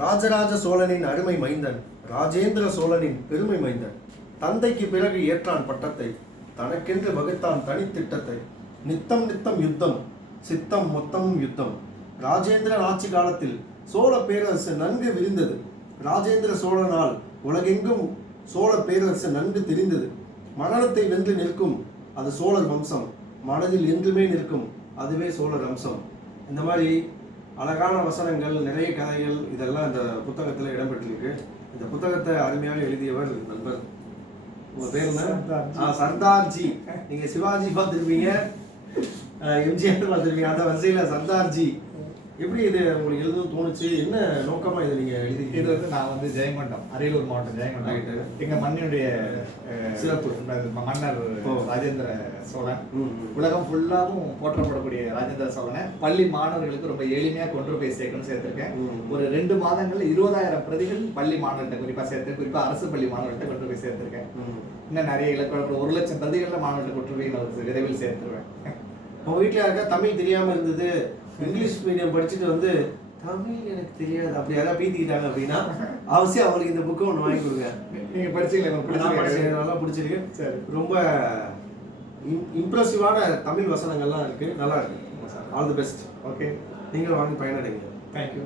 ராஜராஜ சோழனின் அருமை மைந்தன், ராஜேந்திர சோழனின் பெருமை மைந்தன். தந்தைக்கு பிறகு ஏற்றான் பட்டத்தை, தனக்கென்று வகுத்தான் தனித்திட்டத்தை. நித்தம் நித்தம் யுத்தம், சித்தம் மொத்தமும் யுத்தம். ராஜேந்திரன் ஆட்சி காலத்தில் சோழ பேரரசு நன்கு விரிந்தது. ராஜேந்திர சோழனால் உலகெங்கும் சோழ பேரரசு நன்கு தெரிந்தது. மரணத்தை வென்று நிற்கும் அது சோழர் வம்சம், மனதில் என்றுமே நிற்கும் அதுவே சோழர் வம்சம். இந்த மாதிரி அழகான வசனங்கள், நிறைய கதைகள் இதெல்லாம் இந்த புத்தகத்தில் இடம்பெற்றிருக்கு. இந்த புத்தகத்தை அருமையாக எழுதியவர் நண்பர், உங்க பேர் என்ன? சர்தார்ஜி. நீங்க சிவாஜி பார்த்துருப்பீங்க, எம்ஜிஆர் பார்த்துருப்பீங்க, அந்த வரிசையில் சர்தார்ஜி. எப்படி இது உங்களுக்கு எழுதணும் தோணுச்சு? என்ன நோக்கமா இதை நீங்க எழுதி? இது நான் ஜெயங்கொண்டம், அரியலூர் மாவட்டம் ஜெயங்கொண்டம். எங்க மண்ணினுடைய சிறப்பு மன்னர் ராஜேந்திர சோழன், உலகம் ஃபுல்லாவும் போற்றப்படக்கூடிய ராஜேந்திர சோழனை பள்ளி மாணவர்களுக்கு ரொம்ப எளிமையா கொண்டு போய் சேர்த்திருக்கேன். ஒரு 2 மாதங்கள்ல 20,000 பிரதிகள் பள்ளி மாணவர்கிட்ட குறிப்பா சேர்த்து, குறிப்பா அரசு பள்ளி மாணவர்கிட்ட கொண்டு போய் சேர்த்திருக்கேன். இன்னும் நிறைய இலக்கண 1,00,000 பிரதிகள்ல மாணவர்கிட்ட கொண்டு போய் விரைவில் சேர்த்துருவேன். உங்க வீட்டுல யாருக்கா தமிழ் தெரியாம இருந்தது, இங்கிலீஷ் மீடியம் படிச்சுட்டு தமிழ் எனக்கு தெரியாது அப்படி யாராவது பீத்திக்கிட்டாங்க அப்படின்னா அவசியம் அவங்களுக்கு இந்த புக்கை ஒன்று வாங்கி கொடுங்க. நீங்க படிச்சீங்களா? நல்லா பிடிச்சிருக்கு. ரொம்ப இம்ப்ரெசிவான தமிழ் வசனங்கள்லாம் இருக்கு, நல்லா இருக்கு. All the best. ஓகே, நீங்களும் வாங்கி பயனடைங்க. தேங்க்யூ.